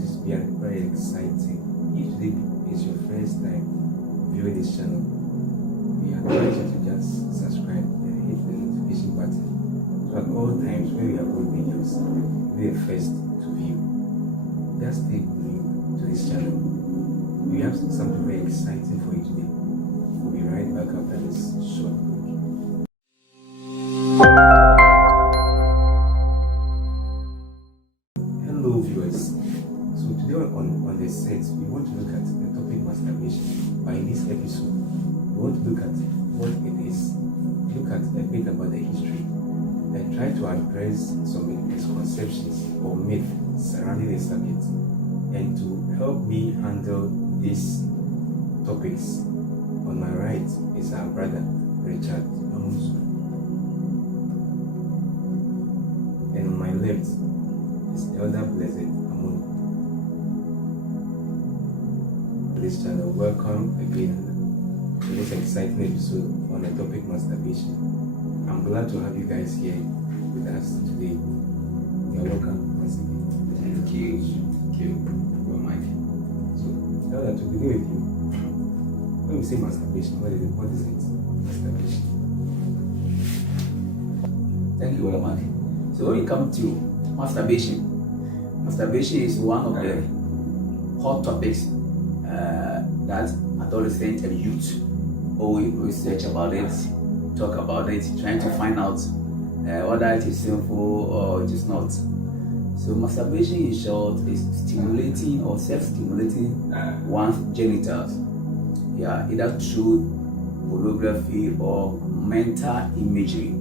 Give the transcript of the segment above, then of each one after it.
going to be very exciting. If today is your first time viewing this channel, we advise you to just subscribe and hit the notification button. So at all times when we upload videos, you'll be the first to view. Just stay glued to this channel. We have something very exciting for you today. We'll be right back after this short break. Hello viewers. So today on the set, we want to look at the topic masturbation. But in this episode, we want to look at what it is, look at a bit about the history, and try to address some misconceptions or myths surrounding the subject. And to help me handle these topics, on my right is our brother Richard Amusu, and on my left is Elder Blessed Amun. This channel, welcome again to this exciting episode on the topic masturbation. I'm glad to have you guys here with us today. You're welcome once again. Thank you. Thank you. Well, Mike. So, Elder, to begin with you, when we say masturbation, what is it? Masturbation. Thank you very much. So when we come to masturbation is one of the hot topics that adolescents and youth always research about it, talk about it, trying to find out whether it is sinful or it is not. So masturbation in short is stimulating or self-stimulating one's genitals, either through pornography or mental imagery,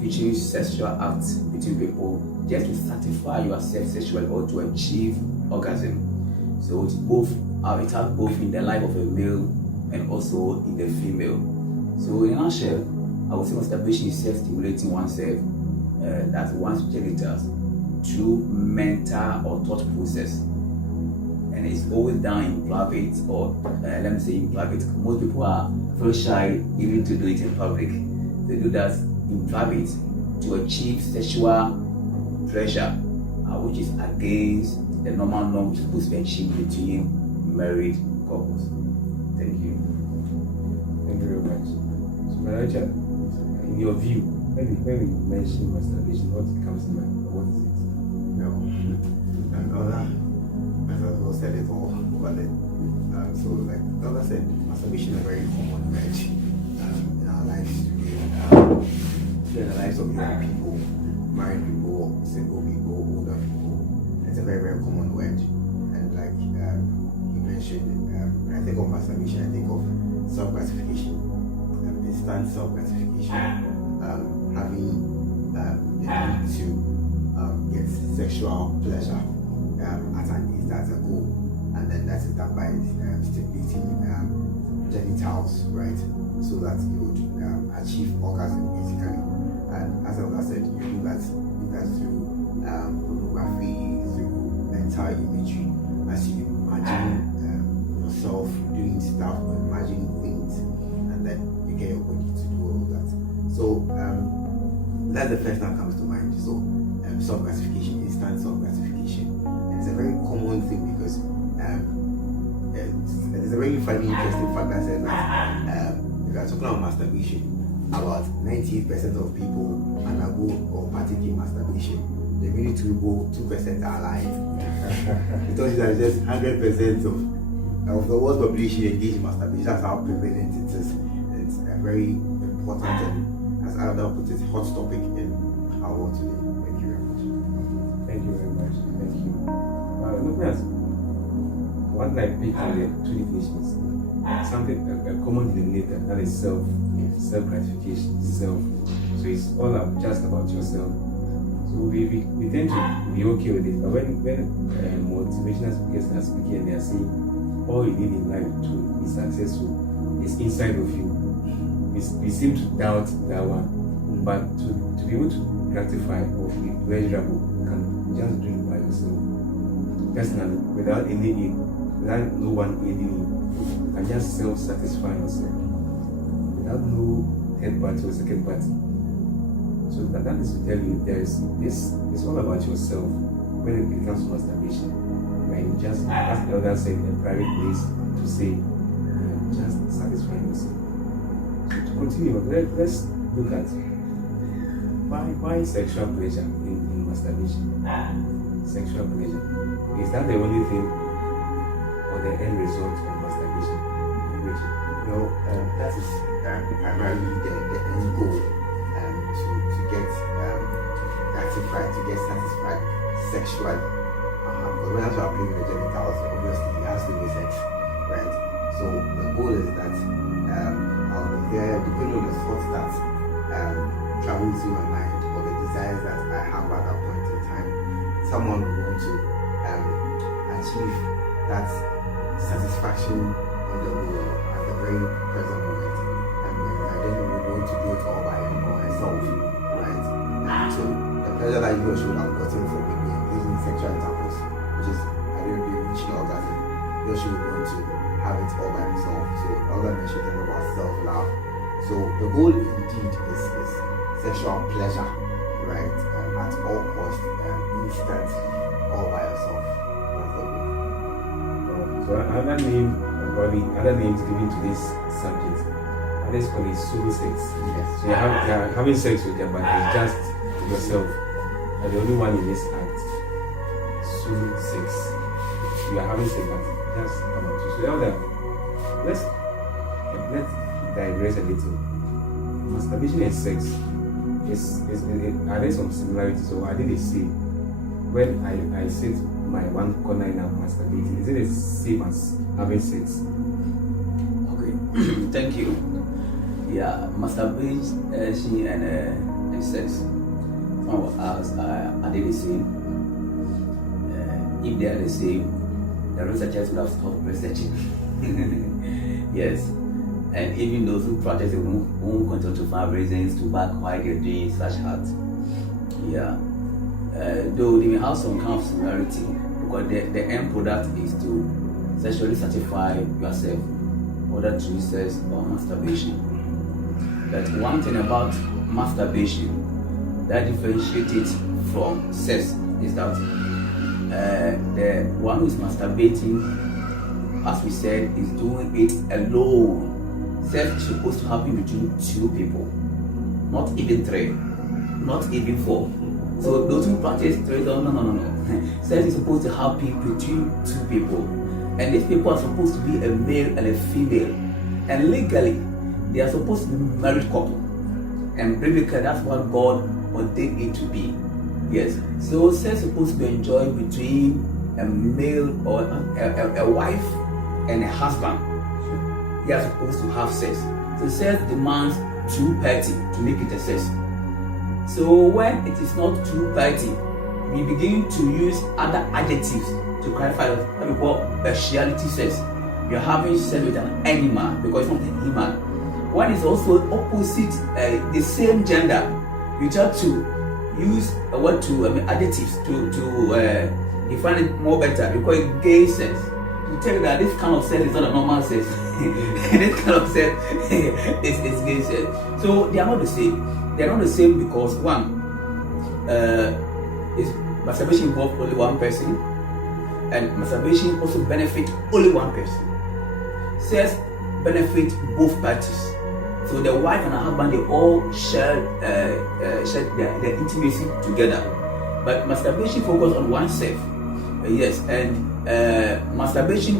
featuring sexual acts between people just to satisfy yourself sexually or to achieve orgasm. So it's both, it has both in the life of a male and also in the female. So in a nutshell, I would say masturbation is self-stimulating oneself, that's one's genitals, through mental or thought process. And it's always done in private, or let me say in private. Most people are very shy even to do it in public. They do that in private to achieve sexual pleasure, which is against the normal norm supposed to be achieved between married couples. Thank you. Thank you very much. So, Richard, in your view, when we mention masturbation, what comes to mind? What is it? No, as well said it all over there. So, like Elder said, masturbation is a very common word in our lives today. In the lives of young people, married people, single people, older people. It's a very, very common word. And like you mentioned, when I think of masturbation, I think of self-gratification, instant self-gratification, having the need to get sexual pleasure at an instant, a goal, and then that is done by stimulating genitals, right? So that you would achieve orgasm basically. And as I said, you do that through pornography, through mental imagery, as you imagine yourself doing stuff, imagining things, and then you get your body to do all of that. So that's the first that comes to mind. So self-gratification, instant self-gratification. And it's a very common thing because it's a very funny, interesting fact that says that if you are talking about masturbation, about 98% of people undergo or partake in masturbation. The remaining 2% are alive. It tells you that just 100% of the world's population engage in masturbation. That's how prevalent it is. And it's a very important and, as Alda put it, hot topic in our world today. Thank you very much. Thank you very much. Thank you. Let me ask, what I picked on the two definitions, something a common denominator, that is self-gratification, self. So it's all just about yourself. So we tend to be okay with it, but when motivational speakers are speaking and they are saying all you need in life to be successful is inside of you, we seem to doubt that one. But to be able to gratify or be pleasurable, you can just do it by yourself, personally, without no one aiding you. You can just self-satisfy yourself without no third party or second party. So that is to tell you, it's all about yourself when it comes to masturbation. and just, as the elder said, a private place to say, just satisfying yourself. So to continue, let's look at why sexual pleasure in masturbation. Sexual pleasure, is that the only thing or the end result of masturbation? No, that is primarily the end goal, to get gratified, to get satisfied sexually. Because when you are playing with the genitals, obviously it has to be sex, right? So the goal is that I'll be there depending on the thoughts that travel through my mind or the desires that I have at that point in time. Someone will want to achieve that satisfaction on the goal at the very present moment, and then we would want to do it all by him or herself, right? And so the pleasure that you should have gotten from using sexual intercourse, which is reaching orgasm, you should want to have it all by himself. So other than should think about self-love. So the goal indeed is sexual pleasure, right? At all costs, instant, all by yourself. That's the goal. So another name, probably other names given to this subject, others call it solo sex. Yes. So you're having sex with your body, just yourself. You're the only one in this act. Solo sex. You are having sex, but just about you. So elder, let's digress a little. Masturbation and sex are there some similarities, or are they the same? When I sit my one corner and I'm masturbating, is it the same as having sex? Okay, thank you. Yeah, masturbation and sex, some of us are they the same? If they are the same, the researchers would have stopped researching. Yes. And even those who practice it won't continue to find reasons to back why they're doing such acts. Yeah. Though they may have some kind of similarity, because the end product is to sexually satisfy yourself, whether through sex or masturbation. But one thing about masturbation that differentiates it from sex is that the one who is masturbating, as we said, is doing it alone. Sex is supposed to happen between two people, not even three, not even four. So those who practice three, no. Sex is supposed to happen between two people, and these people are supposed to be a male and a female, and legally they are supposed to be married couple, and biblically that's what God ordained it to be. Yes. So sex is supposed to be enjoyed between a male or a wife and a husband. They are supposed to have sex. So sex demands two parties to make it a sex. So when it is not two parties, we begin to use other adjectives to clarify what we call partiality sex. You're having sex with an animal because it's not a human. When it's also opposite the same gender, you try to use adjectives to define it more better. We call it gay sex. To tell you that this kind of sex is not a normal sex. This kind of sex is gay sex. So they are not the same. They are not the same because one, is masturbation involves only one person, and masturbation also benefits only one person. Sex benefits both parties. So the wife and the husband, they all share their intimacy together. But masturbation focuses on oneself. Yes, and masturbation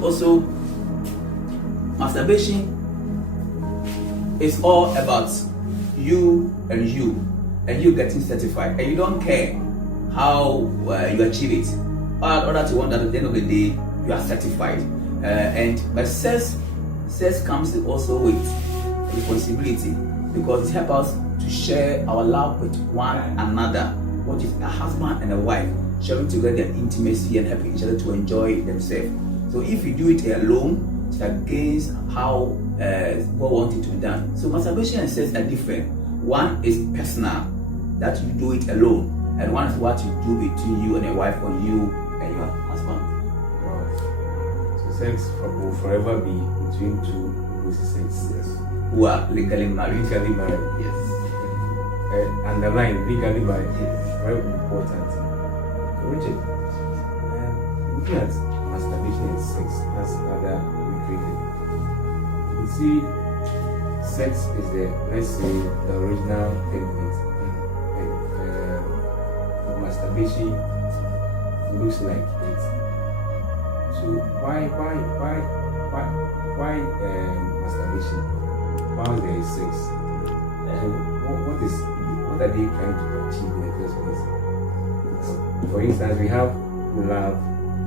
is all about you getting certified, and you don't care how you achieve it. All that you want, that at the end of the day you are certified. But sex comes also with responsibility, because it helps us to share our love with one another, what is a husband and a wife sharing together their intimacy and helping each other to enjoy themselves. So if you do it alone, it's against how God wants it to be done. So masturbation and sex are different. One is personal, that you do it alone, and one is what you do between you and your wife, or you and your husband. Wow. So sex will forever be between two opposites, yes, who are legally married. Legally married. Yes. Underline legally married. Yes. Very important. Richard, looking at masturbation and sex as other recreated. You see, sex is the, let's say, the original template. And masturbation looks like it. So why masturbation? Why there is sex? So what are they trying to achieve in the first place? For instance, we have love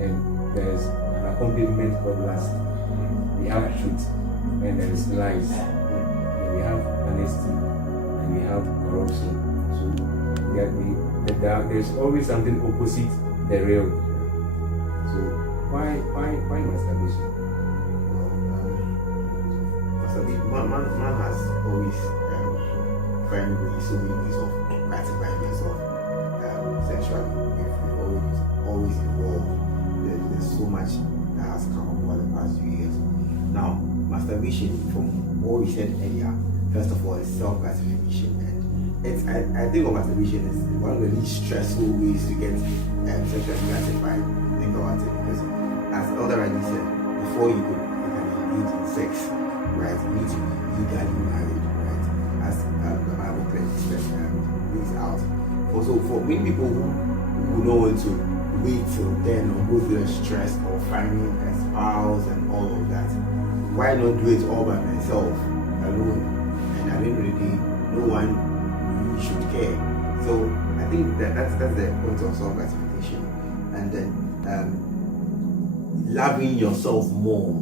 and there's an accompaniment called lust. We have truth and there is lies. And we have honesty and we have corruption. So there's always something opposite the real. So why masturbation? Masturbation. Man has always found ways, so many ways of gratifying himself sexually. We've always evolved. There's so much that has come up over the past few years. Now, masturbation, from what we said earlier, first of all, is self-gratification, and I think of masturbation as one of the least stressful ways to get sexually gratified. Think about it, because as Elder Randy said, before you can engage in sex, right, you need to be legally married, right, as the Bible clearly lays out. Also, for many people who don't want to wait till then or go through the stress of finding a spouse and all of that, why not do it all by myself, alone? And at the end of the day, no one really should care. So I think that's the point of self-gratification. And then loving yourself more,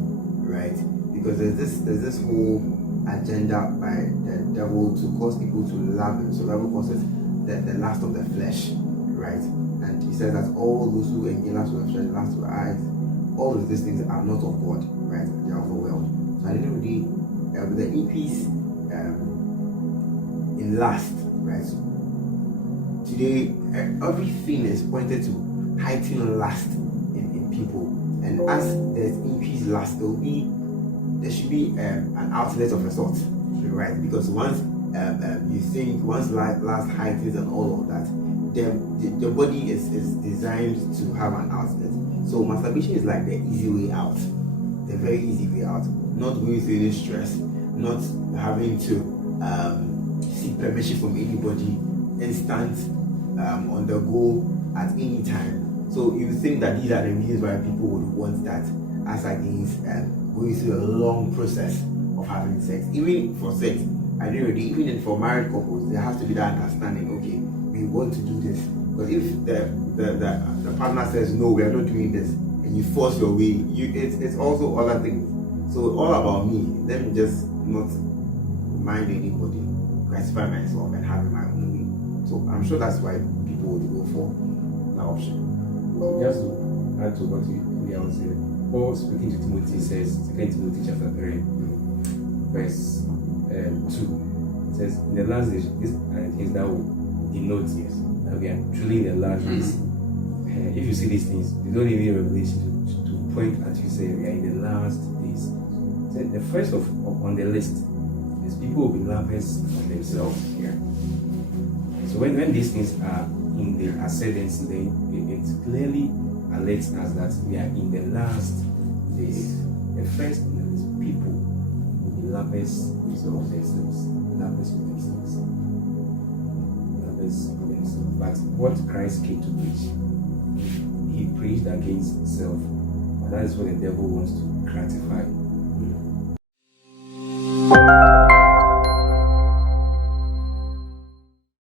right? Because there's this whole agenda by the devil to cause people to love him. So the Bible calls it the lust of the flesh, right? And he says that all those who engage lust of the flesh, lust of the eyes, all of these things are not of God, right? They are of the world. So at the end of the day, with the increase in lust, right? Today, everything is pointed to heighten lust in people, and as there's increased lust, there should be an outlet of a sort, right? Because once you think once lust heightens and all of that, the body is designed to have an outlet. So masturbation is like the easy way out, the very easy way out. Not going through any stress, not having to seek permission from anybody, instant, on the go at any time. So you think that these are the reasons why people would want that, as against going through a long process of having sex. Even for sex, I know even for married couples, there has to be that understanding. Okay, we want to do this. Because if the partner says no, we are not doing this, and you force your way, it's also other things. So all about me. Let me just not mind anybody, gratify myself, and have it my own way. So I'm sure that's why people would go for that option. Just to add to what we all said, Paul speaking to Timothy says, 2 Timothy chapter 3, verse 2, it says, in the last days, these are the things that will denote that we are truly in the last days. If you see these things, you don't need any revelation to point at you saying we are in the last days. So the first on the list is people will be lovers of themselves here. So when these things are in the ascendancy, then it clearly alerts us that we are in the last days. The first on the list, people will be lovers of themselves. Lovers of themselves. Lovers of themselves. But what Christ came to preach, he preached against self. But that is what the devil wants to gratify.